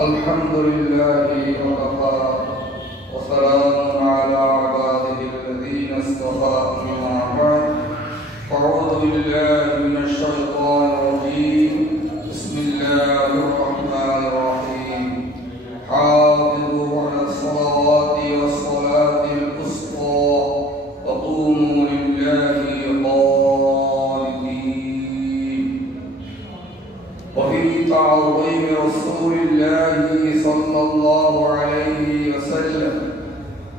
الحمد لله وكفى وسلام على عباده الذين اصطفى أما بعد أعوذ بالله من الشيطان الرجيم بسم الله الرحمن الرحيم حافظوا على الصلوات والصلاة الوسطى وقوموا لله قانتين. وفي تعظيم رسول الله صلى الله عليه وسلم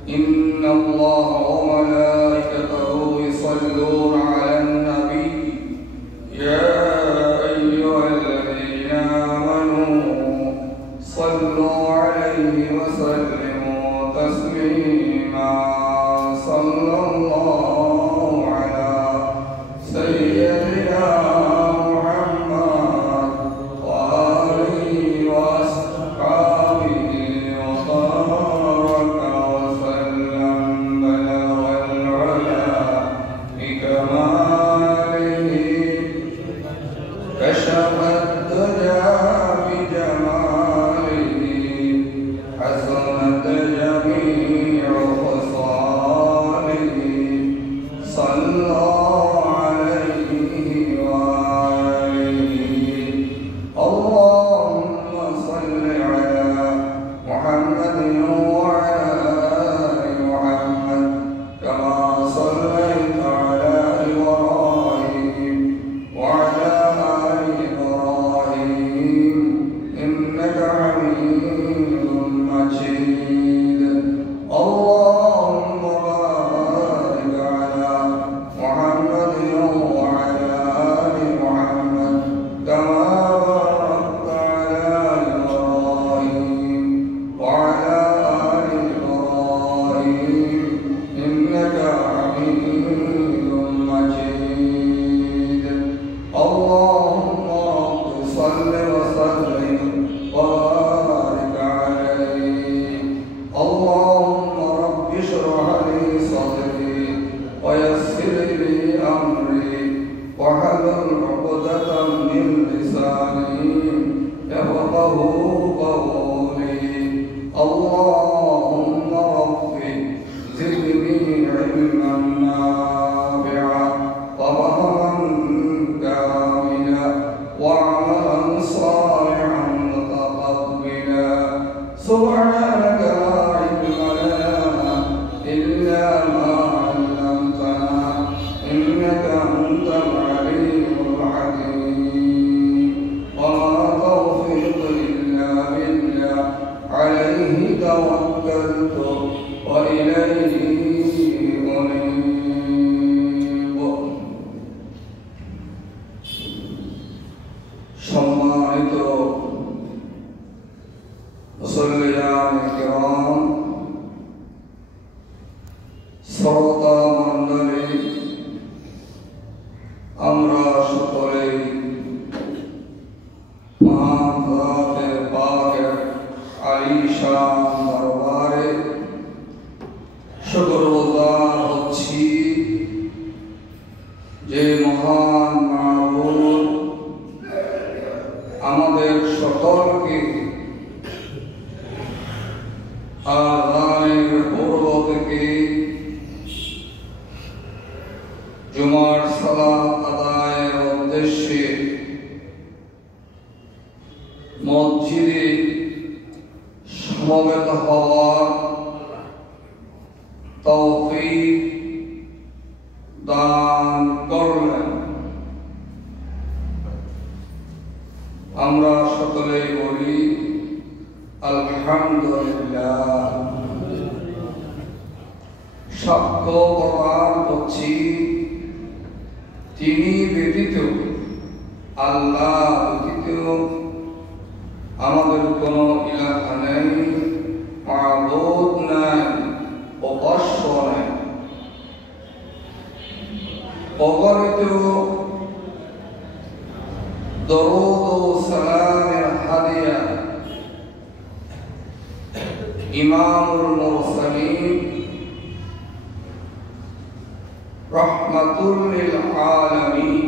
إن الله وملائكته يصلون على النبي يا أيها الذين آمنوا صلوا عليه وسلموا تسليما. صلى الله على سيدنا محمد وآله وأصحابه وبارك وسلم بلغ العلا بكماله كشف الدجى بجماله حسنت جميع خصاله صلى عليه وآله. اللهم صل على محمد وعلى آل محمد كما صليت على إبراهيم وعلى آل إبراهيم إنك حميد مجيد. اللهم بارك على محمد وعلى آل محمد كما باركت على إبراهيم وعلى آل إبراهيم إنك حميد مجيد. اللهم رب صل وسلم وبارك عليه. اللهم رب اشرح لي صدري ويسر لي أمري واحلل عقدة من لساني يفقهوا قولي. اللهم رب زدني علما نافعا وفهما كاملا وعملا صالحا متقبلا. سبحانك لا علم لنا إلا ما علمتنا إنك أنت العليم الحكيم. وما توفيقي إلا بالله عليه توكلت وإليه أنيب. সম্মানিত মুসল্লিয়ান কিরাম, শ্রোতা মণ্ডলী, আমরা সকলেই মহান জাতে পাকের আলিশান দরবারে শুকরগুজার হচ্ছি যে মহান মাবুদ আমাদের সকলকে আযানের পূর্ব থেকে জুমার সালাত আদায়ের উদ্দেশ্যে মসজিদে সমবেত হওয়ার তৌফিক দান করলেন। আমরা সকলেই বলি আলহামদুলিল্লাহ। সাক্ষ্য প্রমাণ করছি তিনি ব্যতীত, আল্লাহ ব্যতীত আমাদের কোনো ইলাহা নেই, মাবুদ নাই, উপাস্য নাই। অগণিত দরুদ ও সালামের হাদিয়া ইমামুল মুরসালিন রাহমাতুল লিল আলামিন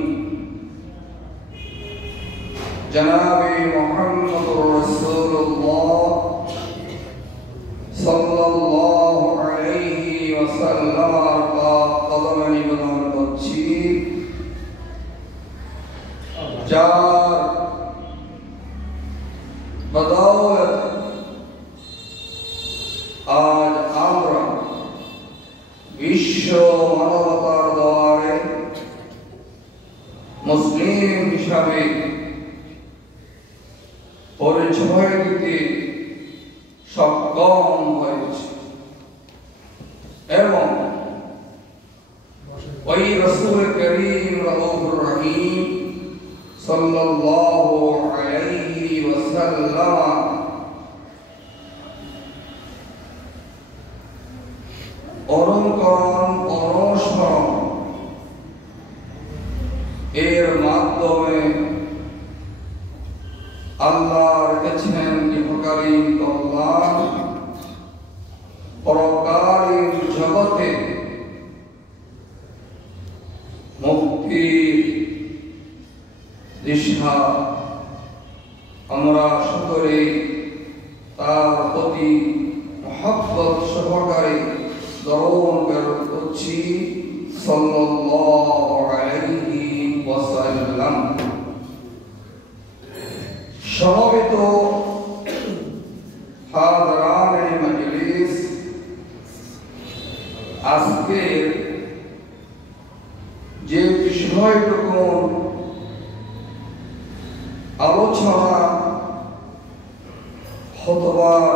जनाब मोहम्मद रसूल রাসূলুল্লাহ সাল্লাল্লাহু আলাইহি ওয়াসাল্লামের কদমে নিবেদন করছি, যার বদৌলত আজ আমরা বিশ্ব মানবতার দ্বারে মুসলিম হিসাবে পরিচয় দিতে সক্ষম হয়েছে এবং ওই রাসূল করিম রাউফুর রহিম সাল্লাল্লাহু আলাইহি ওয়াসাল্লাম অনুকরণ অনুসরণ এর মাধ্যমে আল্লাহ রেখেছেন ইহকালীন কল্যাণ, পরকালীন জগতে মুক্তির দিশা। আমরা সকলে তার প্রতি মহব্বত সহকারে দরুদ করছি সাল্লাল্লাহু আলাইহি ওয়াসাল্লাম। সমবেত হাজরানে মজলিস, আজকে যে বিষয়টুকু আলোচনা হবার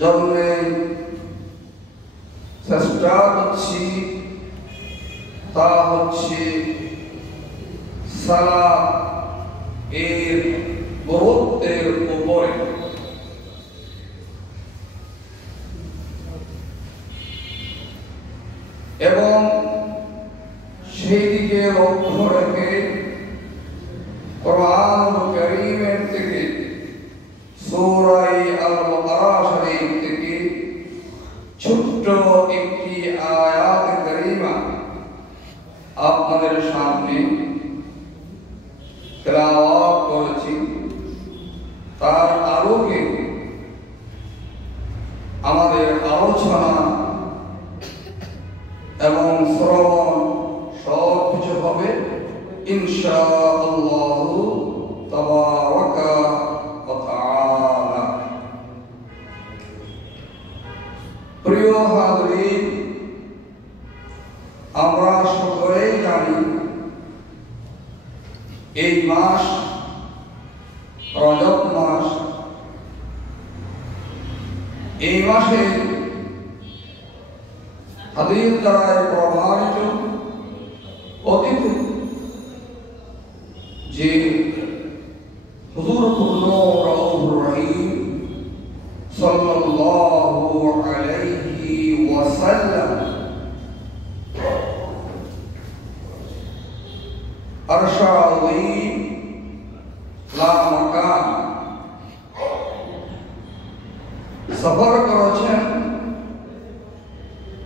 জন্য চেষ্টা করছি তা হচ্ছে সালাত এর গুরুত্বের উপরে। এবং সেই দিকে লক্ষ্য রেখে কোরআন কারীমের থেকে সূরা আল বাকারা শরীফ থেকে ছোট্ট একটি আয়াত কারীমা আপনাদের সামনে তেলাওয়াত করেছি। তার আলোকে আমাদের আলোচনা এবং শ্রবণ সব কিছু হবে ইনশাআল্লাহ তাবারাকা ওয়া তাআলা। প্রিয় হাজরিন, আমরা সকলেই জানি এই মাস রজব মাস। এই মাসে হাদিস দ্বারা প্রমাণিত অতীত যে হুজুর রাউফুর রহিম সাল্লাল্লাহু আলাইহি ওয়াসাল্লাম আরশাউই লা মাকান সফর করেছেন,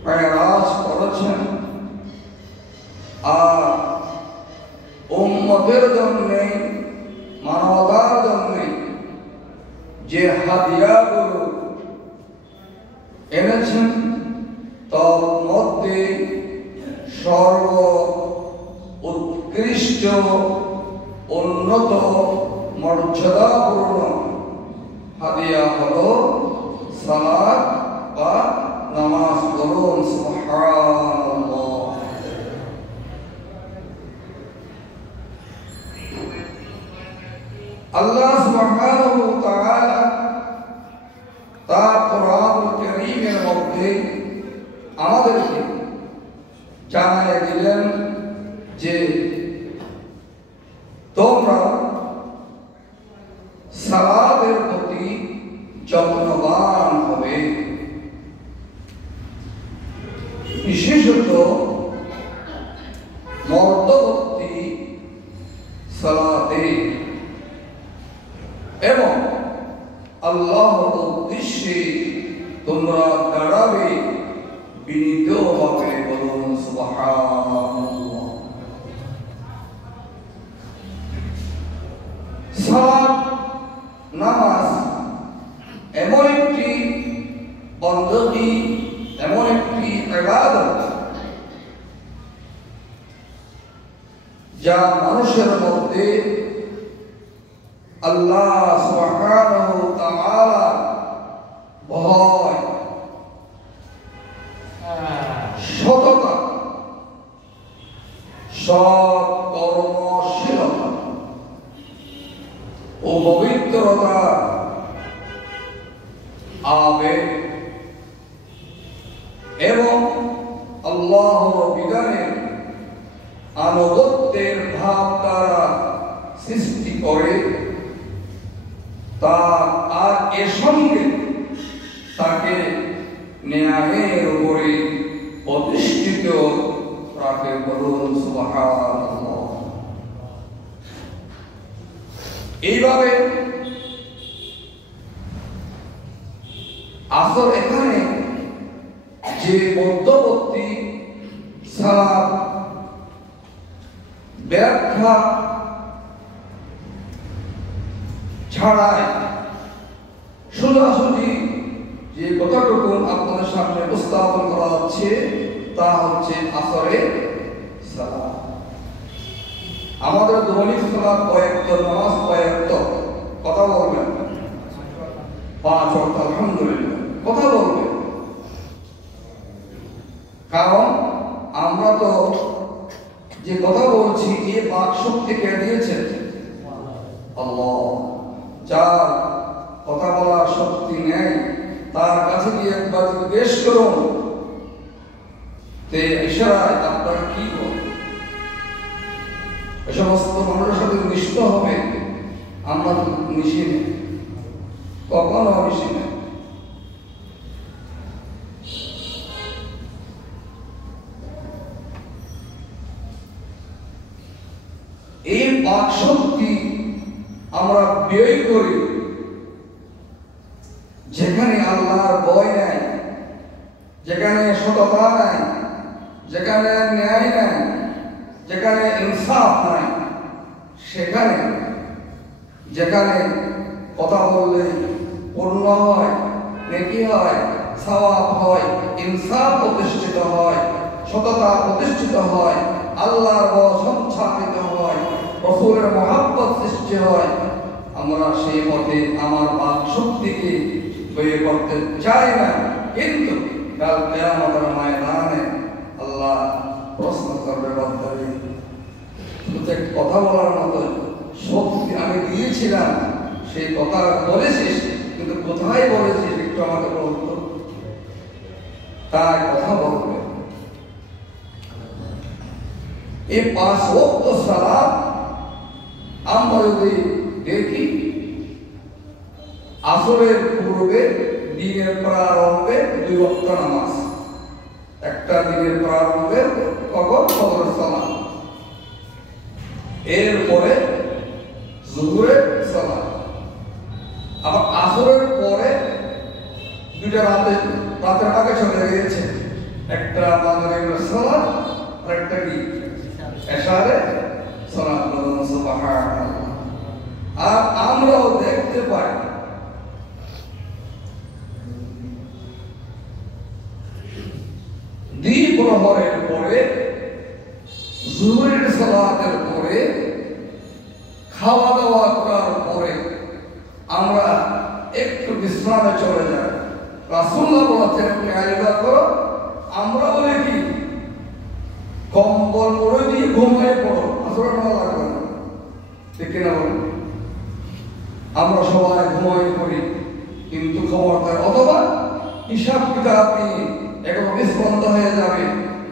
মেরাজ করেছেন, আর উম্মতের জন্য মানবতার জন্য যে হাদিয়াগুলো এনেছেন তার মধ্যে সর্ব উৎকৃষ্ট উন্নত মর্যাদাপূর্ণ হাদিয়া হলো সালাত বা নামাজ। বলুন সুবহানাল্লাহ। আল্লাহ সুবহানাহু ওয়া তাআলা তার কোরআনুল কারীমের মধ্যে আমাদেরকে জানিয়ে দিলেন যে তোমরা সালাতের প্রতি যত্নবান হবে, বিশেষত মধ্যবর্তী সালাতে, এবং আল্লাহর উদ্দেশ্যে তোমরা দাঁড়াবে বিনীতভাবে। বলুন সুবহানাল্লাহ। সালাত নামাজ এমন একটি বন্দী, এমন একটি ইবাদত যা মানুষের মধ্যে আল্লাহ সুবহানাহু ওয়া তাআলা ভয়, সততা, সৎ কর্মশীলতা ও পবিত্রতা আবেগ এবং আল্লাহর বিধানের আনুগত্যের ভাব দ্বারা সৃষ্টি করে তা আর এর সঙ্গে তাকে ন্যায়ের উপরে প্রতিষ্ঠিত রাখে। বলুন সুবহানাল্লাহ। এইভাবে আসর এখানে যে মধ্যবর্তী সালাত ব্যাখ্যা ছাড়াই সোজাসুজি যে কথাটুকু আপনাদের সামনে উপস্থাপন করা হচ্ছে তা হচ্ছে আসরের সালাত। আমাদের দৈনিক সালাত কয়েকটা, নামাজ কয়েকটা, কথা বলবেন 5 ওয়াক্ত আলহামদুলিল্লাহ কথা বলবেন। কারণ আমরা তো যে কথা বলছি এই বাক শক্তি কে দিয়েছেন? আল্লাহ। যার কথা বলার শক্তি নেই তার কাছে গিয়ে একবার জিজ্ঞেস করুন তে ইশারায় আপনারা কি করবেন? এই সমস্ত মানুষের সাথে মিশত হবে, আমরা তো মিশি না, কখনো মিশি না। এই বাক শক্তি আমরা ব্যয় করি যেখানে আল্লাহর ভয় নাই, যেখানে সততা নাই, যেখানে ন্যায় নাই, যেখানে ইনসাফ নাই, সেখানে যেখানে কথা বললে পূর্ণ হয়, নেকি হয়, সওয়াব হয়, ইনসাফ প্রতিষ্ঠিত হয়, সততা প্রতিষ্ঠিত হয়, আল্লাহর ভয় সঞ্চারিত হয়, রাসূলের মহব্বত সৃষ্টি হয়, আমরা সেই পথে আমার বাক শক্তিকে ব্যয় করতে চাই না। কিন্তু কাল কিয়ামতের ময়দানে আল্লাহ প্রশ্ন করবে বান্দারে, তুই কথা বলার মতো শক্তি আমি দিয়েছিলাম, সেই কথা বলেছিস, কিন্তু কোথায় বলেছিস একটু আমাকে বলতো। তাই কথা বলবে। এই 5 ওয়াক্ত সালাত আমরা যদি দেখি, আসরের পূর্বে দিনের প্রারম্ভে 2 ওয়াক্ত নামাজ, একটা দিনের প্রারম্ভে কখন? ফজর সালাত, এরপরে জোহরের সালাত, আবার আসরের পরে 2টা রাতের আগে চলে গিয়েছে, একটা মাগরিবের সালাত আর একটা কি এশারের সালাত। বলুন সুবহানাল্লাহ। আর আমরাও দেখতে পাই দ্বিপ্রহরের পরে, জোহরের সালাতের পরে, খাওয়া দাওয়া করার পরে আমরা একটু বিশ্রামে চলে যাই। রাসূলুল্লাহ বলেছেন কায়দা করো, আমরা বলি কি কম্বল মুড়ে দিয়ে ঘুমিয়ে পড়ো, আসলে না লাগবে না, ঠিক কিনা বলুন? আমরা সবাই ঘুমিয়ে পড়ি, কিন্তু খবরদার, অথবা হিসাব কিতাব নিয়ে একদম বিস্পন্দ হয়ে যাবে,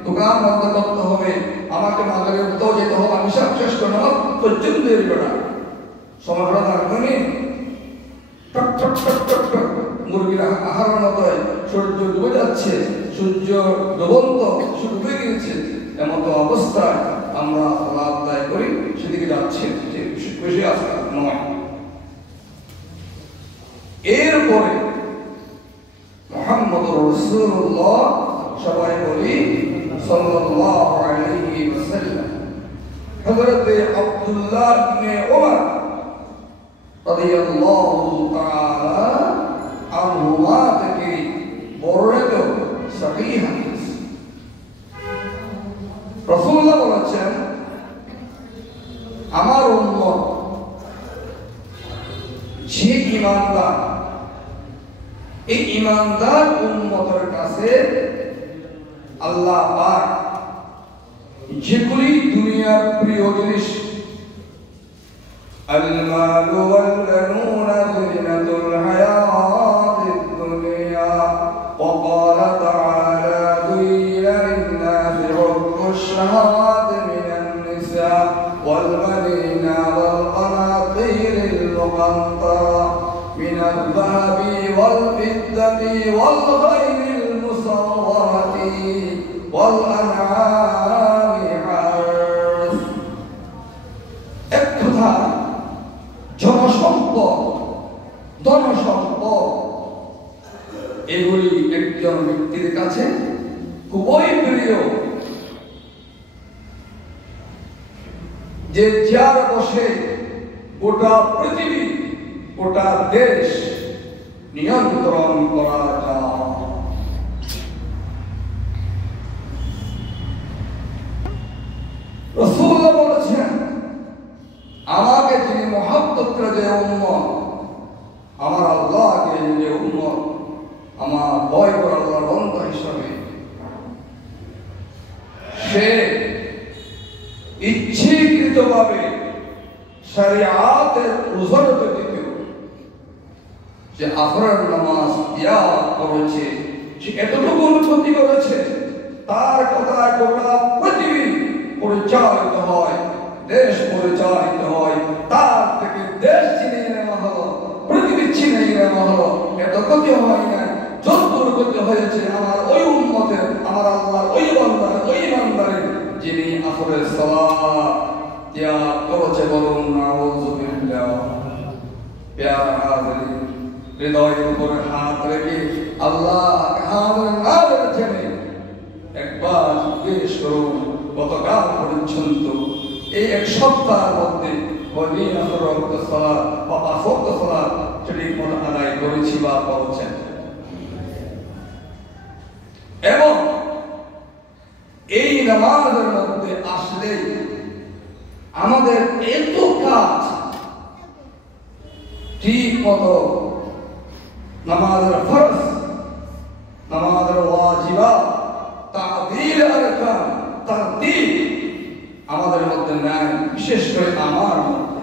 দোকান বন্ধ করতে হবে, আমাকে মাগরে উঠতেও যেতে হবে, আমি হিসাব শেষ করে নেওয়া পর্যন্ত এরবে না, সময় করা থাকবে নি, টক টক টক টক টক মুরগির আহারের মতো সূর্য ডুবে যাচ্ছে, সূর্য ডুবন্ত শুরু হয়ে গিয়েছে, এমতো অবস্থায় আমরা লাভ দায় করি, সেদিকে যাচ্ছে, খুশি আসা নয়। এরপরে মুহাম্মদুর রাসূলুল্লাহ, সবাই বলি সাল্লাল্লাহু আলাইহি ওয়াসাল্লাম। হযরত আব্দুল্লাহ ইবনে উমর রাদিয়াল্লাহু তাআলা আনহুমা থেকে বর্ণিত সহিহ হাদিস। রাসূলুল্লাহ বলেছেন, আমার উম্মত যে ঈমানদার, এই ঈমানদার উম্মতের কাছে আল্লাহ পাক যেগুলি দুনিয়ার প্রিয় জিনিস, المال والبنون زينة الحياة الدنيا وقال تعالى زين للناس حب الشهوات من النساء والبنين والقناطير المقنطرة من الذهب والفضة والخيل المسومة والأنعام حرث। জনসম্পদ, ধনসম্পদ এগুলি একজন ব্যক্তির কাছে খুবই প্রিয়, যে যার বসে গোটা পৃথিবী, গোটা দেশ নিয়ন্ত্রণ করা যায়। রাসূলুল্লাহ বলেছেন, আমাকে যিনি মহব্বত করে যে উম্মত, আমার আল্লাহকে যে উম্মত আমার ভয় করে আল্লাহর বান্দা হিসাবে, সে ইচ্ছাকৃতভাবে শরিয়াতের উযর ব্যতীত যে আসরের নামাজ ইয়াদ করেছে, সে এতটুকু উন্নতি করেছে, তার কথা গোটা পৃথিবী পরিচালিত হয়, দেশ পরিচালিত হয়, তার থেকে দেশ ছিনিয়ে নেওয়া হলো, পৃথিবী ছিনিয়ে নেওয়া হলো। এত ক্ষতি হয় না যতটুকু ক্ষতি হয়েছে আমার ওই উম্মতের, আমার আল্লাহর ওই বান্দার, ওই বান্দারের যিনি আসরের সালাত ত্যাগ করেছে। বলুন নাউযুবিল্লাহ। প্যারা হাজিরিন, হৃদয়ের উপরে হাত রেখে আল্লাহ হাজির না রেখে একবার জিজ্ঞেস করুন, গতকাল পর্যন্ত এই এক সপ্তাহের মধ্যে ঠিক মতো আদায় করেছি বা করছেন? এবং এই নামাজের মধ্যে আসলে আমাদের এত কাজ ঠিক মতো নামাজের ফরজ, নামাজের ওয়াজিবাত, তা'দীল আরকান, তারতিব আমাদের মধ্যে নাই। বিশেষ করে আমার মধ্যে,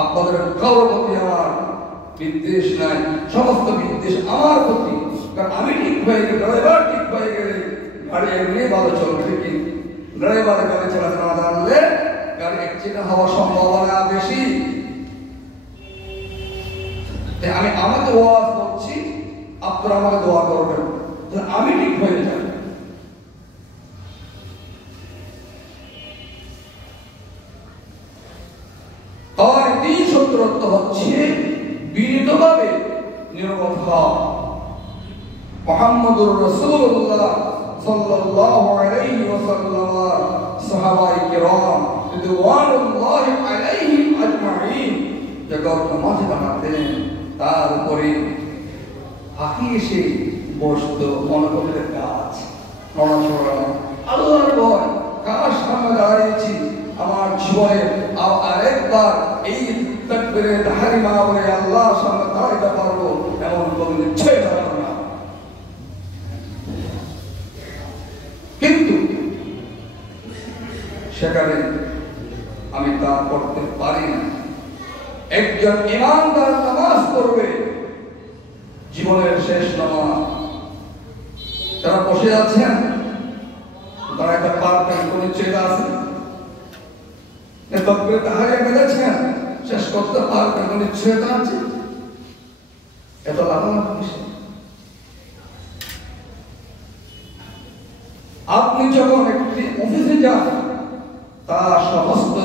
আপনাদের কারোর প্রতি আমার বিদ্বেষ নাই, সমস্ত বিদ্বেষ আমার প্রতি। কারণ আমি ঠিক হয়ে গেলে, ড্রাইভার ঠিক হয়ে গেলে গাড়ি এমনি ভালো চলবে, ঠিক ড্রাইভারের গাড়ি চালাতে না জানলে গাড়ি অ্যাক্সিডেন্ট হওয়ার সম্ভাবনা বেশি। আমি আমাকে ওয়াজ করছি, আপনারা আমাকে দোয়া করবেন, আমি ঠিক হয়ে যাই। আর তিন সূত্রত্ব হচ্ছে বিনীতভাবে নিরবত হওয়া। মুহাম্মদুর রাসূলুল্লাহ সাল্লাল্লাহু আলাইহি ওয়াসাল্লাম, সাহাবায়ে কিরাম রিদওয়ানুল্লাহি আলাইহিম আজমাইন যখন নামাজ পড়তেন, তার উপরে হাঁকি এসে বসতো, মনোকলের কাজ নড়াচড়া, আল্লাহর ভয়, কার সামনে দাঁড়িয়েছি, আমার জীবনে আরেকবার এই তাকবীরে তাহরিমা বলে আল্লাহর সামনে দাঁড়াতে পারবো এমন কোনো ইচ্ছে ছিল না। কিন্তু সেখানে আমি তা করতে পারি না। একজন ইমানদার নামাজ পড়বে, জীবনের শেষ নামাজ। যারা বসে আছেন তারা একটা পারবেন, কোন ইচ্ছেটা আছে, তাকবীরে তাহরিমা মেরেছেন, শেষ করতে পারবেন, কোন ইচ্ছেটা আছে? এত লাগানো বিষয়। আপনি যখন একটি অফিসে যান, তার সমস্ত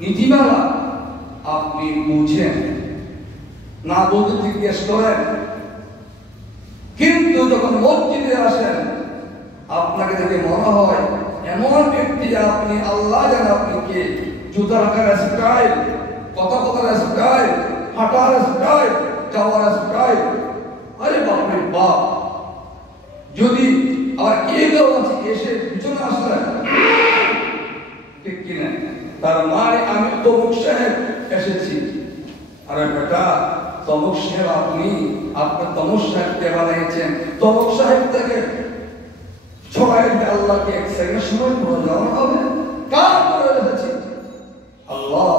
নীতিমালা আপনি বুঝেন না, বলতে জিজ্ঞেস করেন। কিন্তু যখন মসজিদে আসেন, আপনাকে দেখে মনে হয় এমন ব্যক্তি, আপনি আল্লাহ জানেন আপনি কে, জুতা রাখার স্টাইল, কথা কথা স্টাইল, হাঁটার স্টাইল, যাওয়ার স্টাইল, আরে বাপরে বাপ। যদি আবার কেউ আছে এসে পিছনে আসলে ঠিক কিনা, তার মানে আমি তমুক সাহেব এসেছি। আরে বেটা, তমুক সাহেব আপনি তমুক সাহেবকে বানিয়েছেন, তমুক সাহেব থেকে ছড়াই আল্লাহকে এক সেকেন্ড সময় পড়ে যাওয়া হবে। কার করে এসেছি? আল্লাহ।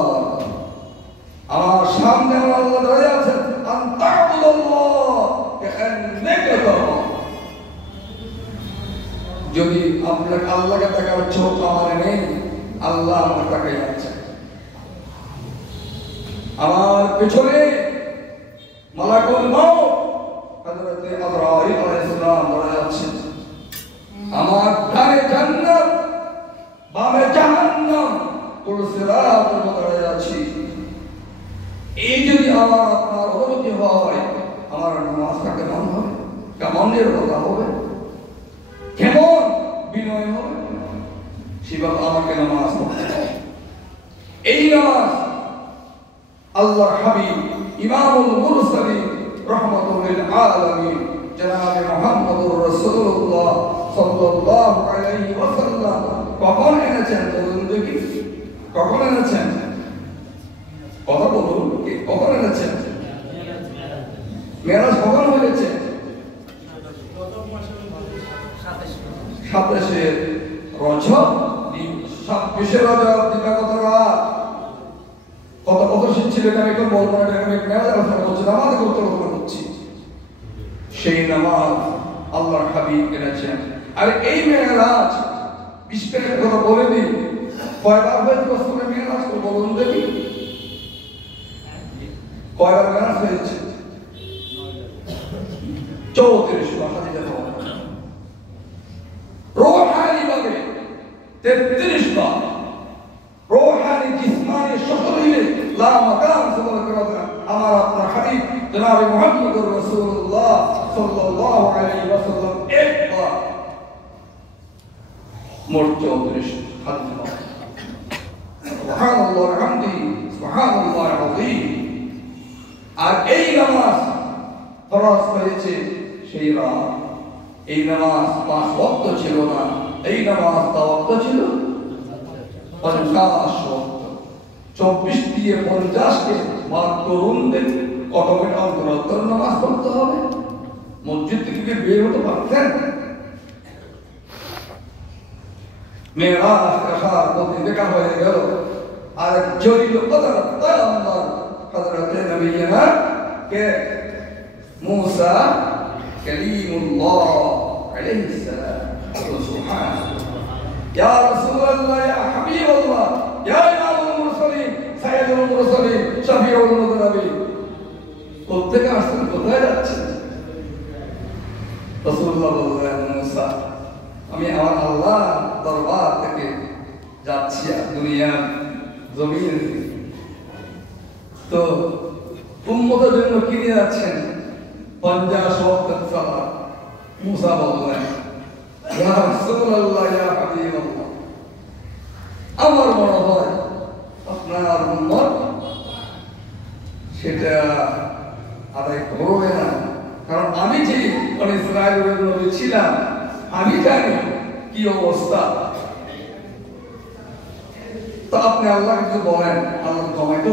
আমার সামনে আমার আল্লাহ দাঁড়িয়ে আছেন। যদি আপনার আল্লাহকে দেখার চোখ আমার নেই, আল্লাহ আমার তাকাই যাচ্ছে। আমার পেছনে মালাকুল মউত হযরত ইব্রাহিম আলাইহিস সালাম দাঁড়িয়ে আছেন। আমার ডানে জান্নাত, বামে জাহান্নাম, পুরসিরাতের মধ্যে দাঁড়িয়ে আছি। এই যদি আমার আপনার অনুমতি হয়, আমার নামাজটা কেমন হবে, কেমন নির্ভরতা হবে, কেমন বিনয় হবে, সেভাবে আমাকে নামাজ পড়তে হবে। এই নামাজ আল্লাহর হাবিব ইমামুল মুরসালিন রাহমাতুল লিল আলামিন জনাবে মুহাম্মদুর রাসূলুল্লাহ সাল্লাল্লাহু আলাইহি ওয়াসাল্লাম কখন এনেছেন বলুন দেখি? কখন এনেছেন? কথা বলুন, কখন এনেছেন? মেরাজ কখন হয়েছে? 27 রজব, 26 রজব দিবাগত রাত। কত কত শিখছিল এটা আমি বলবো না, আমি মেরাজ আলোচনা করছি, নামাজ গুরুত্বপূর্ণ করছি। সেই নামাজ আল্লাহর হাবিব এনেছেন। আর এই মেরাজ বিস্তারিত কথা বলে দিই, কয়বার হয়েছে রসুলের মেরাজ বলুন দেখি? কয়বার মেরাজ হয়েছে? 34 বার হাদিসে পাওয়া যায়। রূহানি ভাবে 33 বার, রূহানি জিসমানি সকলে লা মাকান সুবহানাল্লাহ। আমার আপনার হাবিব জনাবে মুহাম্মদুর রাসূলুল্লাহ সাল্লাল্লাহু আলাইহি ওয়াসাল্লাম একবার, মোট 34 হাদিস পাওয়া যায়। সুবহানাল্লাহ হামদি, সুবহানাল্লাহ আযীম। আর এই নামাজ ফরজ হয়েছে সেই রাত। এই নামাজ 5 ওয়াক্ত ছিল না, এই নামাজ তা ওয়াক্ত ছিল 50 ওয়াক্ত। 24 দিয়ে 50 কে ভাগ করুন, অটোমেটিক অন্তর নামাজ পড়তে হবে। মসজিদ থেকে বের হতে পারতেন? মেরাজ আসার প্রতি দেখা হয়ে গেল। আর জলিল কদর পয়গম্বর হযরত নবীনা কে মুসা কালিমুল্লাহ আলাইহিস সালাম। সুবহানাল্লাহ। ইয়া রাসূলুল্লাহ, ইয়া হাবিবাল্লাহ, ইয়া ইমামুল মুরসালিন, সাইয়্যিদুল মুরসালিন, শফিউল মুযনিবিন। কোথেকে আসছেন, কোথায় যাচ্ছেন? রাসূলুল্লাহ বললেন, মুসা, আমি আমার আল্লাহ দরবার থেকে যাচ্ছি দুনিয়ার জমিনে। তো উম্মতের জন্য কি নিয়ে যাচ্ছেন? 50 ওয়াক্ত সালাত। মুসা বললেন, ইয়া রাসূলুল্লাহ, ইয়া হাবিবাল্লাহ, আমার মনে হয় আপনার উম্মত সেটা আদায় করবে না, কারণ আমি যে ইসরায়েলের নবী ছিলাম, আমি জানি কি অবস্থা। তো আপনি আল্লাহ কিছু বলেন, আল্লাহ কমাইতো।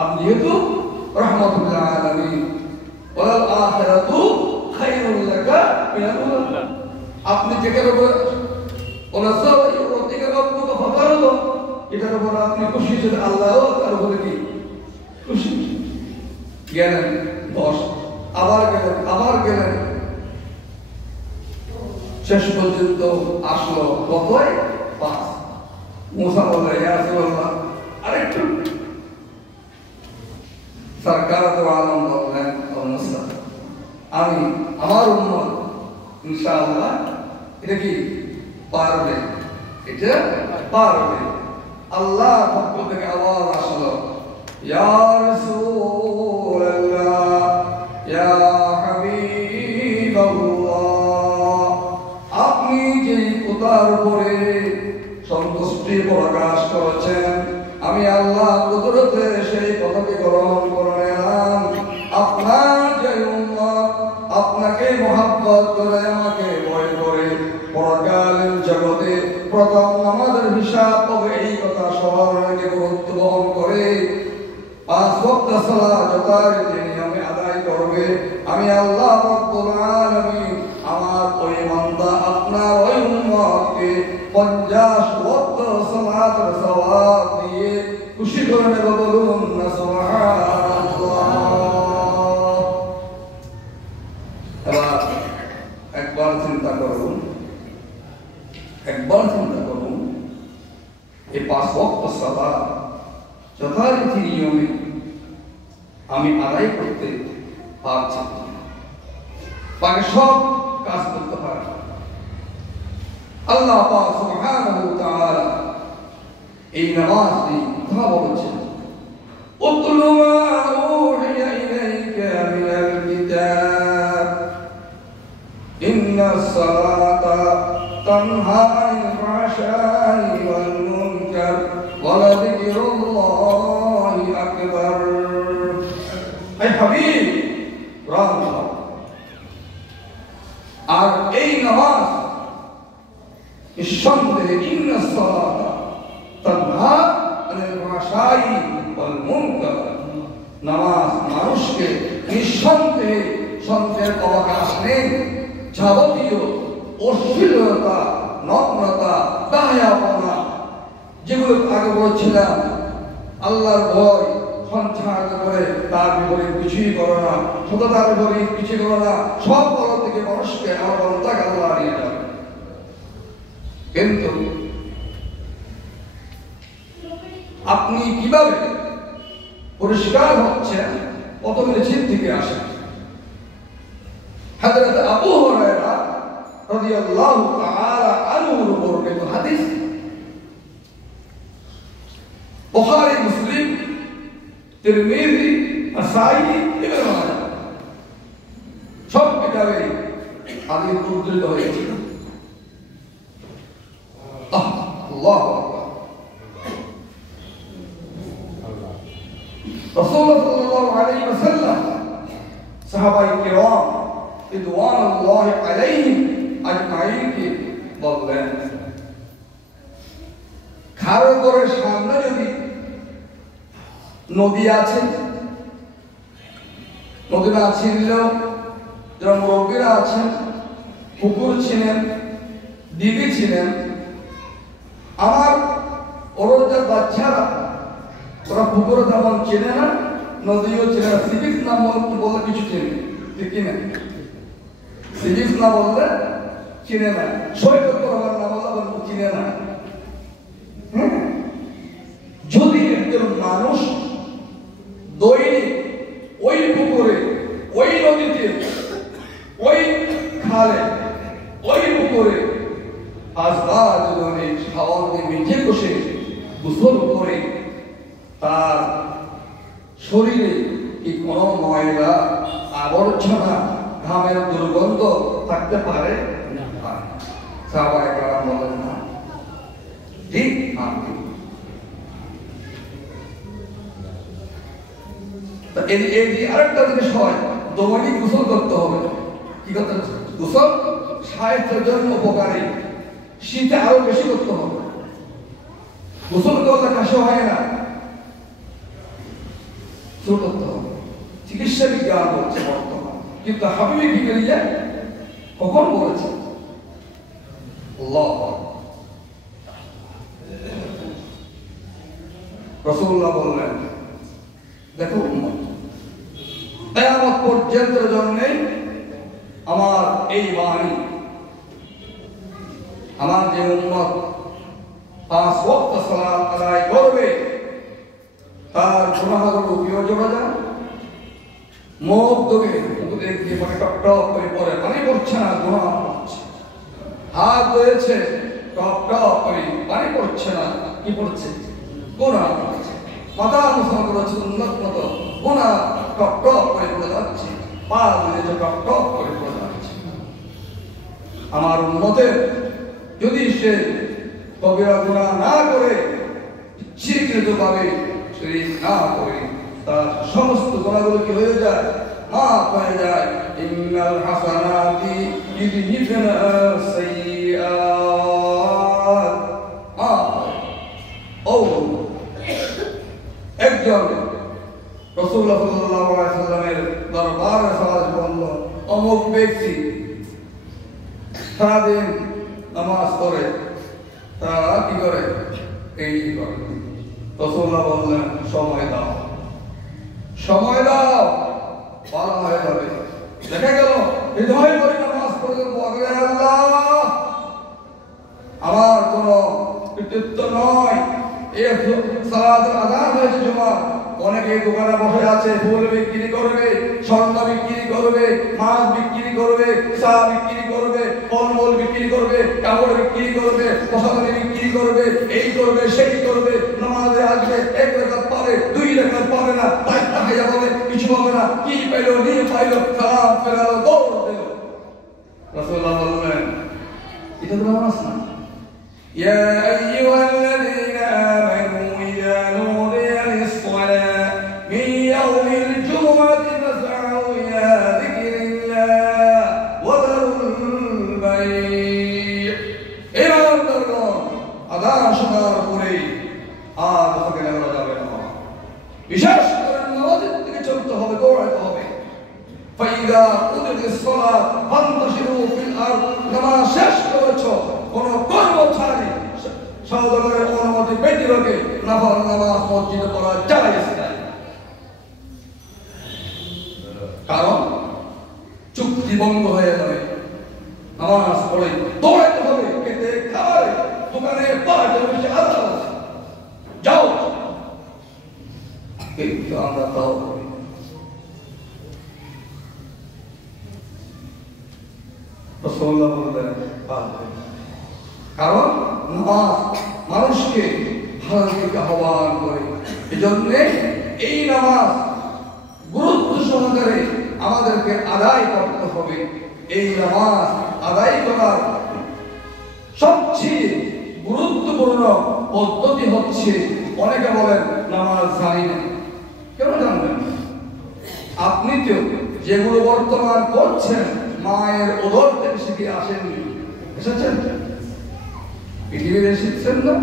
আপনি যেহেতু রাহমাতুল আলামিন, ওয়াল আখিরাতু খায়রুল লাকা মিনাল উলা, আপনি যেটার উপর ওনাসাও থেকে রব্বুকা ফাকারুল্লাহ, এটার উপর আপনি খুশি হয়েছেন, আল্লাহও তার উপরে কি খুশি। গেলেন 10, আবার গেলেন, শেষ পর্যন্ত আসলো কতই? 5। মুসা বলে, ইয়া রাসূলুল্লাহ, আরেকটু। সরকার তো আলম বললেন, ও মুসা, আমি আমার উম্মত ইনশাআল্লাহ এটা কি পারবে, এটা পারবে। আল্লাহর পক্ষ থেকে আওয়াজ আসলো, ইয়া রাসূলুল্লাহ, ইয়া হাবিবাল্লাহ, আপনি যে খোদার উপরে সন্তুষ্টি প্রকাশ করেছেন, আমি আল্লাহ কুদরতের গ্রহণ করে নিলাম। আপনার যে উম্মত আপনাকে মহব্বত করে আমাকে ভয় করে পরকালীন জগতে প্রথম নামাজের হিসাব হবে এই কথা স্মরণে গুরুত্ব বহন করে 5 ওয়াক্ত সালাত যথারীতি নিয়মে আদায় করবে, আমি আল্লাহ রাব্বুল আলামিন আমার ওই বান্দা আপনার ওই উম্মতকে 50 ওয়াক্ত সালাতের সওয়াব দিয়ে খুশি করে নেব। বলুন না সুবহানাল্লাহ। এবার একবার চিন্তা করুন, এই 5 ওয়াক্ত সালাত যথারীতি নিয়মে আমি আদায় করতে পারছি, বাকি সব কাজ করতে পারি। আল্লাহ পাক সুবহানাহু ওয়া তাআলা এই নামাজ নিয়ে কথা বলেছেন, উতলু মা উহিয়া ইলাইকা মিনাল কিতাব ইন্নাস সালাতা তানহা আনিল ফাহশাই ওয়াল মুনকার ওয়া লাযিকরুল্লাহি আকবার। এই হাবিব রাম, আর এই নামাজ নিঃসন্দেহে ইন্নাস সালাতা তানহা আনিল ফাহশাই ওয়াল মুনকার, নামাজ মানুষকে নিঃসন্দেহে সন্দেহের অবকাশ নেই, যাবতীয় অশ্লীলতা, নগ্নতা, দায়াপনা যেগুলো আগে বলছিলাম, আল্লাহর ভয় সঞ্চার করে তার বিপরীত কিছুই করো না, সততার বিপরীত কিছুই করো না, সব বড় থেকে মানুষকে আমার বান্দাকে আল্লাহ নিয়ে যাবে। কিন্তু আপনি কিভাবে পরিষ্কার হচ্ছেন প্রথমে নিচের দিকে আসেন। হযরত আবু হুরায়রা রাদিয়াল্লাহু তাআলা আনহু বর্ণিত হাদিস, বুখারী, মুসলিম, তিরমিজি, নাসাঈ, ইবনে মাজাহ সব কিতাবে হাদিস উদ্ধৃত হয়েছে। আল্লাহু আকবার। রাসূলুল্লাহ সাল্লাল্লাহু আলাইহি ওয়াসাল্লাম সাহাবায়ে কিরাম রিদওয়ানুল্লাহি আলাইহিম আজমাইনকে বললেন, খারো করে সামনে যদি নদী আছে, নদী না ছিনলেও যারা মুরব্বীরা আছেন পুকুর ছিলেন, দিঘি ছিলেন, আমার ওর যে বাচ্চারা ওরা পুকুরে তেমন চেনে না, নদীও চেনে না, সিভিক না বললে কিছু চেনে, ঠিক কিনা? সিভিক না বললে চিনে না, সৈকত করবার না বললে চিনে না। যদি একজন মানুষ দৈনিক ওই পুকুরে, ওই নদীতে, ওই খালে, ওই পুকুরে 5 বার যদি শাওয়ার দিয়ে মেঝে বসে গোসল করে, তার শরীরে কি কোনো ময়লা, আবর্জনা, ঘামের দুর্গন্ধ থাকতে পারে না? সাহাবায়ে কেরাম বলেন না, ঠিক? আরেকটা জিনিস হয়, দৈনিক গোসল করতে হবে। কি করতে হবে? গোসল স্বাস্থ্যের জন্য উপকারী, শীতে আরো বেশি করতে হবে। গোসল করলে কাশি হয় না, করতে হবে। চিকিৎসা বিজ্ঞান বলছে বর্তমান, কিন্তু হাবিবে কি বেরিয়ে কখন বলেছে? রাসূলুল্লাহ বললেন, দেখো উম্মত, কিয়ামত পর্যন্তের জন্য আমার এই বাণী, আমার যে উম্মত 5 ওয়াক্ত সালাত আদায় করবে তার গুনাহগুলো কি হয়ে যাবে? মুখ ধুয়ে দেখি মানে টপ টপ করে পরে পানি পড়ছে না, গুনাহ হচ্ছে। হাত ধুয়েছে, টপ টপ করে পানি পড়ছে না, কি পড়ছে? গুনাহ হচ্ছে। মাথা মুসলমান করেছে উন্নত মতো, গুনাহ টপ টপ করে পড়ে যাচ্ছে, পা ধুয়েছে, টপ টপ করে পড়ে যাচ্ছে। আমার উম্মতের যদি সে কবিরা গুনাহ না করে, ইচ্ছাকৃতভাবে শিরক না করে, তার সমস্ত গুনাহগুলো কি হয়ে যায়, মাফ হয়ে যায়। ইন্নাল হাসানাতি ইউযহিবনা সাইয়্যাত। ও একজন রাসূলুল্লাহ সাল্লাল্লাহু আলাইহি ওয়াসাল্লামের দরবারে সাহায্য করল, অমুক ব্যক্তি সারাদিন নামাজ পড়ে, তারা কি করে, এই করে। রাসূলুল্লাহ বললেন সময় দাও, সময় দাও, পালা হয়ে যাবে। দেখা গেল হৃদয় করে নামাজ পড়ে বলে, আল্লাহ আমার কোনো কৃতিত্ব নয়, এই সালাতের আযান হয়েছে জুমা, অনেকে দোকানে বসে আছে, ফুল বিক্রি করবে, স্বর্ণ বিক্রি করবে, মাছ বিক্রি করবে, চা বিক্রি করবে, ফলমূল বিক্রি করবে, কাপড় বিক্রি করবে, পোশাকানি বিক্রি করবে, এই করবে সেই করবে, নামাজে আসবে, এক রাকাত পাবে, দুই রাকাত পাবে না, তাই তাকাইয়া পাবে, কিছু পাবে না, কি পাইলো নিয়ে পাইলো, সালাম ফেরালো, দৌড় দিল। রাসূলুল্লাহ বললেন এটা তো নামাজ না। ইয়া আইয়ুহাল্লাযীনা আমানু ইযা নুদিয়া লিস-সালাতি মিন ইয়াউমিল জুমআতি ফাসআউ ইলা যিকরিল্লাহ ওয়া যারুল বাই'। ইমানদারগণ, আযান শোনার পরে আর থেকে নেওয়া যাবে না, বিশেষ করে নামাজের দিকে চলতে হবে, দৌড়াতে হবে। ফাইদা কুদিয়াতিস সালাত ফান্তাশিরু ফিল আরদ, নামাজ শেষ করেছো, কোনো কর্ম ছাড়াই সহযোগের অনুমতি ব্যতিরেকে নফল নামাজ মসজিদে পড়া জায়েজ নাই। কারণ চুক্তি ভঙ্গ হয়ে যাবে। নামাজ পড়ে দৌড়াতে হবে, খেতে খাওয়ারে, দোকানে পাড়ে বসে আদালত যাও, কিন্তু আমরা তাও করি। রাসূলুল্লাহ বললেন কারণ নামাজ মানুষকে ভালো দিকে আহ্বান করে, এজন্য এই নামাজ গুরুত্ব সহকারে আমাদেরকে আদায় করতে হবে। এই নামাজ আদায় করার সবচেয়ে গুরুত্বপূর্ণ পদ্ধতি হচ্ছে, অনেকে বলেন নামাজ জানি না, কেন জানবেন? আপনি তো যেগুলো বর্তমান করছেন মায়ের উদর থেকে শিখে আসেননি, এসেছেন পৃথিবীতে শিখছেন না,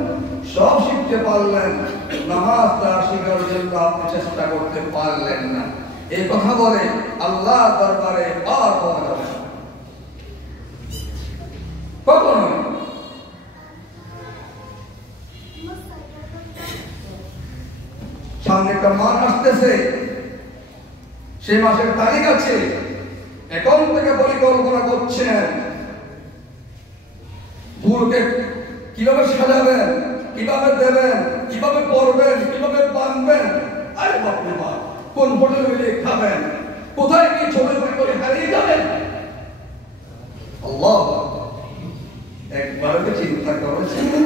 সব শিখতে পারলেন, নামাজটা শিখার জন্য আপনি চেষ্টা করতে পারলেন না। এই কথা বলে আল্লাহ দরবারে আর পাওয়া যাবে না কখনো। সামনে একটা মাস আসতেছে, সেই মাসের তারিখ আছে, এখন থেকে পরিকল্পনা করছেন ফুলকে কিভাবে সাজাবেন, কিভাবে দেবেন, কিভাবে পরবেন, কিভাবে বাঁধবেন। আরে বাপরে বাপ, কোন হোটেলে মিলে খাবেন, কোথায় গিয়ে ছবি করে হারিয়ে যাবেন। আল্লাহ একবার চিন্তা করেছেন,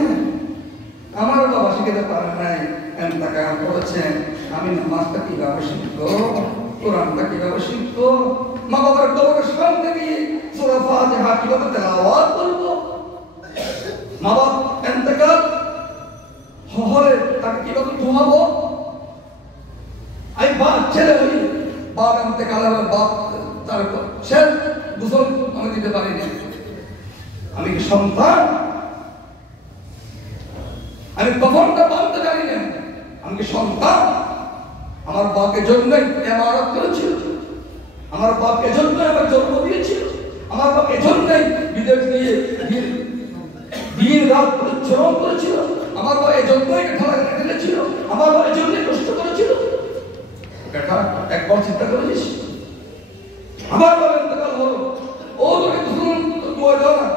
আমার বাবা শিখতে পারেন নাই, এমন কাজ করেছেন, আমি নামাজটা কিভাবে শিখবো, কোরআনটা কিভাবে শিখবো, মা বাবার কবরের সামনে গিয়ে সূরা ফাতিহা কিভাবে তেলাওয়াত করব, মা বাবা ইন্তেকাল হলে তাকে কিভাবে ঘুমাবো। আমি বাপ ছেলে হই, বাপ ইন্তেকাল হলে বাপ তার সে গোসল আমি দিতে পারিনি, আমি কি সন্তান? আমি কখনটা বাঁধতে জানি না, আমি কি সন্তান? আমার বাপের জন্যই ইমারত করেছিল, আমার বাপের জন্যই আমার জন্ম দিয়েছিল, আমার বাপের জন্যই বিদেশ নিয়ে দিন রাত পরিশ্রম করেছিল, আমার বাবা এই জন্যই খেলা খেলেছিল, আমার বাবা এই জন্যই কষ্ট করেছিল। এটা একবার চিন্তা করেছিস? আমার বাবা ইন্তেকাল হলো, ও তোকে দুজন দোয়া দাও না,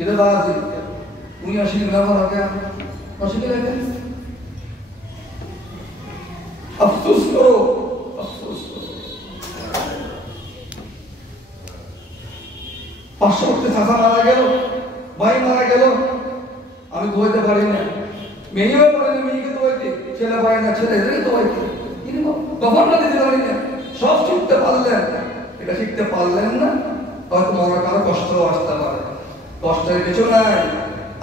এটা বাজে তুমি আসি না আগে অসুবিধা নেই। আফসোস করো, আফসোস করো। 500 বছর চাচা মারা গেল, ভাই মারা গেল, আমি ধোয়াইতে পারি না, মেয়েও পারে না, মেয়েকে ধোয়াইতে, ছেলে পারে না, ছেলেদেরকে ধোয়াইতে, কখন না দিতে পারি না। সব শিখতে পারলেন, এটা শিখতে পারলেন না, হয়তো মনে কারো কষ্ট আসতে পারে। কষ্টের কিছু নাই,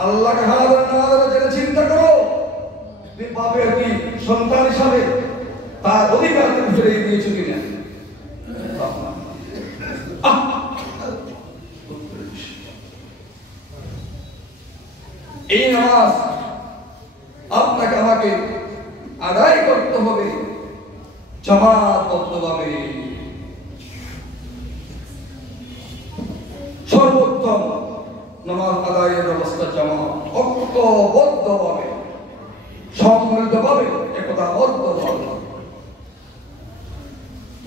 আল্লাহকে হারাবেন না হারাবেন, যেটা চিন্তা করো। তুমি বাপের কি সন্তান হিসাবে তার অধিকার তুমি ফিরে দিয়েছো কিনা? এই নামাজ আপনাকে আমাকে আদায় করতে হবে জামাতবদ্ধভাবে, সর্বোত্তম নামাজ আদায়ের ব্যবস্থা জামাত, ঐক্যবদ্ধভাবে, সম্মিলিতভাবে, একতাবদ্ধভাবে।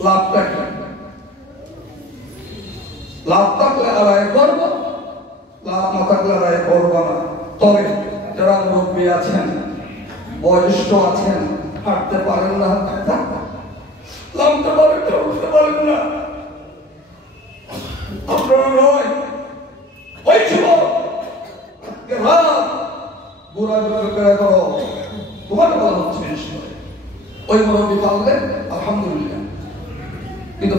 লাভটা কি? লাভ থাকলে আদায় করব, লাভ না থাকলে আদায় করব না। তবে যারা মুরব্বী আছেন, বয়স্ক আছেন, হাঁটতে পারেন না, নামতে পারেন না, উঠতে পারেন না, আপনারা নয় ওই যুবক ঘোরাঘুরি করে করো, তোমাকে বলা হচ্ছে নিশ্চয়। ওই মুরব্বী পারলেন আলহামদুলিল্লাহ, কিন্তু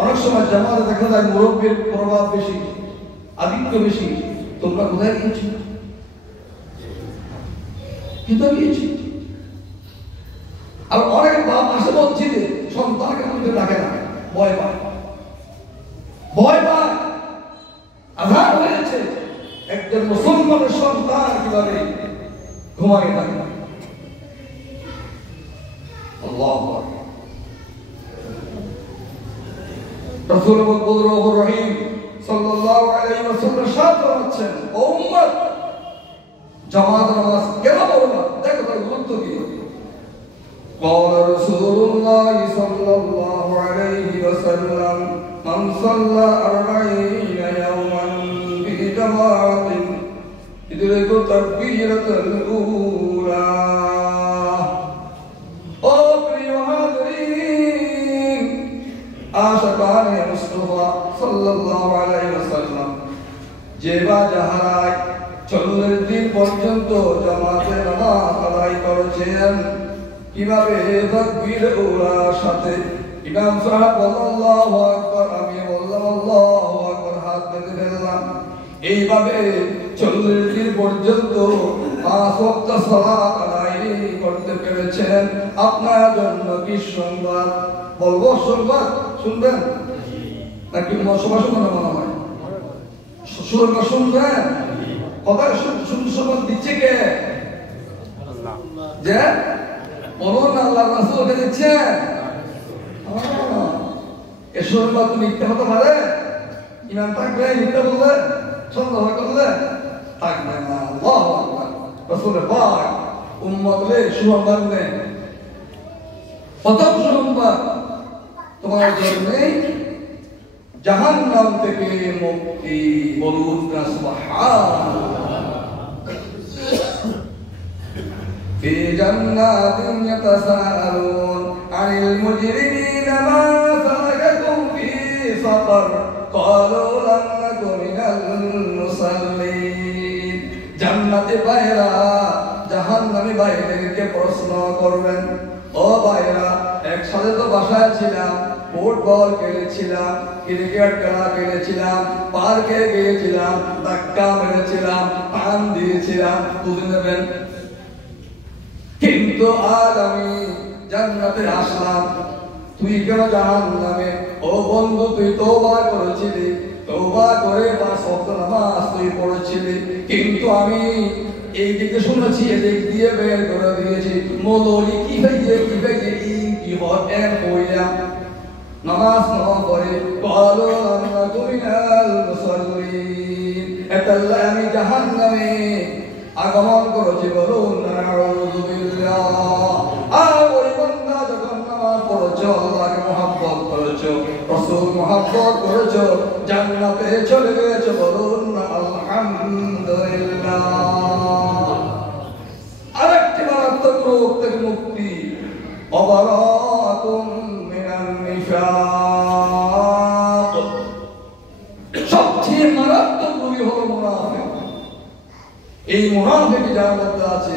অনেক সময় জামাতে দেখা যায় মুরব্বীর প্রভাব বেশি, আধিক্য বেশি। তোমরা কোথায় গিয়েছি? কিন্তু গিয়েছি। আর অনেক বাপ আসে মসজিদে, সন্তানকে মধ্যে ডাকে না, ভয় পায়, ভয় পায়। আঘাত হয়েছে একজন মুসলমানের সন্তান কিভাবে ঘুমায় থাকে। আল্লাহু আকবার। রাসূলুল্লাহ রউফুর রহিম সাল্লাল্লাহু আলাইহি ওয়াসাল্লাম সাথ করছেন, ও উম্মত, জামাত নামাজ কেন পড়বা? দেখো তার গুরুত্ব কি। قال رسول الله صلى الله عليه وسلم من صلى 40 يوما في جماعة يدرك التكبيرة الأولى। ও প্রিয় হাজরিন, আশিকানে মুস্তাফা সাল্লাল্লাহু আলাইহি ওয়াসাল্লাম যে বা যাহারা 40 দিন পর্যন্ত জামাতে নামাজ আদায় করেছেন, কিভাবে তাকবীর উলার সাথে ইমাম সাহেব আল্লাহু আকবার, আমি বললাম আল্লাহু আকবার, হাত বেঁধে ফেললাম। এইভাবে 40 দিন পর্যন্ত 5 ওয়াক্ত সালাত আদায় করতে পেরেছেন, আপনার জন্য কি সংবাদ। বলবো সংবাদ? শুনবেন নাকি সবাই শুনবেন? মনে হয় শুনবেন। কথা সংবাদ দিচ্ছে কে? যে বলুন, আল্লাহ রাসূলকে দিচ্ছেন। এ সংবাদ মিথ্যা হতে পারে? ইমান থাকবে মিথ্যা বললে, সন্দেহ করলে থাকবে না। আল্লাহু আকবার। রাসূলের পাক উম্মতকে সুসংবাদ দেন। প্রথম সুসংবাদ, তোমার জন্য জাহান্নাম থেকে মুক্তি। বলুন না সুবহানাল্লাহ। في جنات يتساءلون عن المجرمين ما سلككم في سقر قالوا لم نك من المصلين। জান্নাতে বাইরা জাহান্নামী বাইরেকে প্রশ্ন করবেন, ও বাইরা, একসাথে তো বাসায় ছিলাম, ফুটবল খেলেছিলাম, ক্রিকেট খেলা খেলেছিলাম, পার্কে গিয়েছিলাম, ধাক্কা মেরেছিলাম, পান দিয়েছিলাম, বুঝে নেবেন। কিন্তু আজ আমি জান্নাতে আসলাম, তুই কেন জাহান্নামে? ও বন্ধু, তুই তওবা করেছিলি, তওবা করে 5 ওয়াক্ত নামাজ তুই পড়েছিলি, কিন্তু আমি এই দিকে শুনেছি, এদিক দিয়ে বের করে দিয়েছি। মৌলভী কি হইয়ে কি হটেন কইলাম, নামাজ না পড়ে বলো আমরা কুমিনাল মুসাল্লিন, এতাল্লা আমি জাহান্নামে আগমন করেছি। বলুন নাউযু বিল্লাহ। আর ওই বান্দা যখন নামাজ পড়েছো, আল্লাহকে মুহাব্বত করেছো, রাসূল মুহাব্বত করেছো, জান্নাতে চলে গেছো। বলুন আলহামদুলিল্লাহ। আরেকটি মারাত্মক রোগ থেকে মুক্তি, অবারাতুম মিনান নিফাক। সবচেয়ে মারাত্মক রোগী হলো মুনাফিক। এই মুনাফিক যার মধ্যে আছে,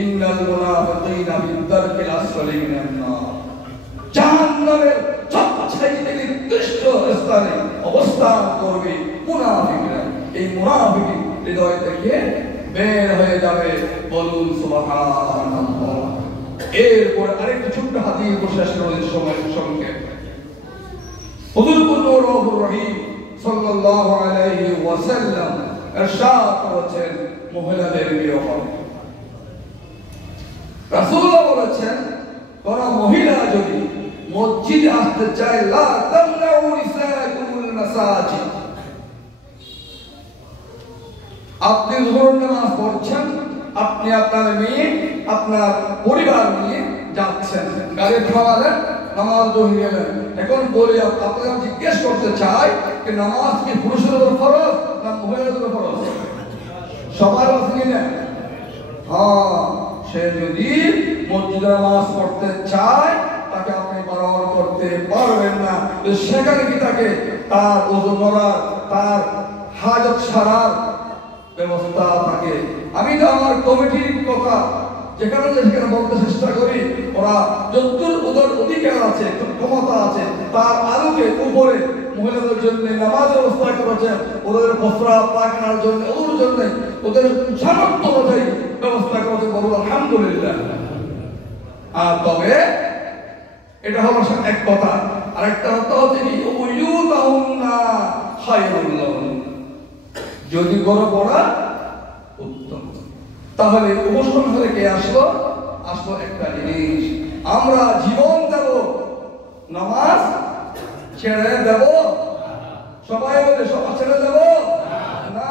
ইন্নাল মুনাফিকিনা ফি দারকিল আসফালি মিনান নার, জাহান্নামের সবচেয়ে নিকৃষ্ট স্থানে অবস্থান করবে মুনাফিকরা। এই মুনাফিক হৃদয় থেকে বের হয়ে যাবে। বলুন সুবহানাল্লাহ। এরপর আরেকটা ছোট্ট হাদিস শেষ করে সময়ের সঙ্গে হুজুর কুল্লুর রহিম সাল্লাল্লাহু আলাইহি ওয়াসাল্লাম ইরশাদ করেছেন মহিলাদের বিরহ। রাসূলুল্লাহ বলেছেন কোন মহিলা যদি মসজিদে আসতে চায় লা তামনাউ নিসাকুমুল মাসাজিদ, আপনি যখন নামাজ পড়ছেন আপনি আপনার মেয়ে আপনার পরিবার নিয়ে যাচ্ছেন, গাড়ি থামালেন, নামাজ পড়ে গেলেন, এখন বলে আপনাকে জিজ্ঞেস করতে চাই যে নামাজ কি পুরুষের উপর ফরজ না মহিলাদের উপর ফরজ? সবার আছে না? হ্যাঁ, সে যদি মসজিদে নামাজ পড়তে চায় তাকে আপনি বারণ করতে পারবেন না। সেখানে কি তাকে তার ওযু করার, তার হাজত সারার ব্যবস্থা থাকে। আমি তো আমার কমিটির কথা যেখানে যেখানে বলতে চেষ্টা করি, ওরা যতদূর ওদের অধিকার আছে, ক্ষমতা আছে, তার আলোকে উপরে মহিলাদের জন্য নামাজের ব্যবস্থা করেছেন, ওদের প্রস্রাব পায়খানার জন্য, ওদের জন্য ওদের সামর্থ্য অনুযায়ী ব্যবস্থা করেছেন, বলুন আলহামদুলিল্লাহ। আর তবে এটা হলো এক কথা, আরেকটা কথা হচ্ছে কি উয়ুতাহুন্না খায়রুল লাহুম, যদি গড় পড়া উত্তম। তাহলে উপসংহারে কে আসলো? আসলো একটা জিনিস, আমরা জীবন দেব, নামাজ ছেড়ে দেব? সবাই বলে সবাই ছেড়ে দেব না।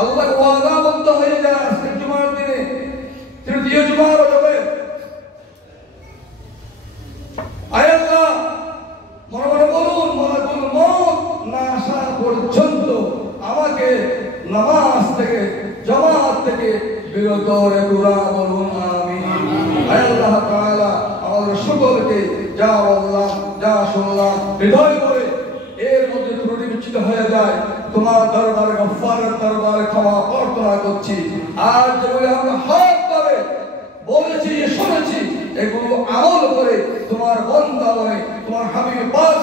আল্লাহ ওয়াদা বদ্ধ হয়ে যায় আজকে জুমার দিনে, তৃতীয় জুমার হবে। আয় আল্লাহ, মনে মনে বলুন মালাকুল মউত না আসা পর্যন্ত আমাকে নামাজ থেকে, জামাত থেকে বিরত রেখো, বলুন আমিন। আয় আল্লাহ তাআলা আমাদের সকলকে যা বললাম, যা শুনলাম হৃদয় করে এর মধ্যে ত্রুটি বিচ্যুত হয়ে যায় তোমার দরবারে, গফফারের দরবারে ক্ষমা প্রার্থনা করছি। আর যেগুলো আমরা হাত ধরে বলেছি, শুনেছি, এগুলো আমল করে তোমার বান্দা বলে তোমার হাবিব পাক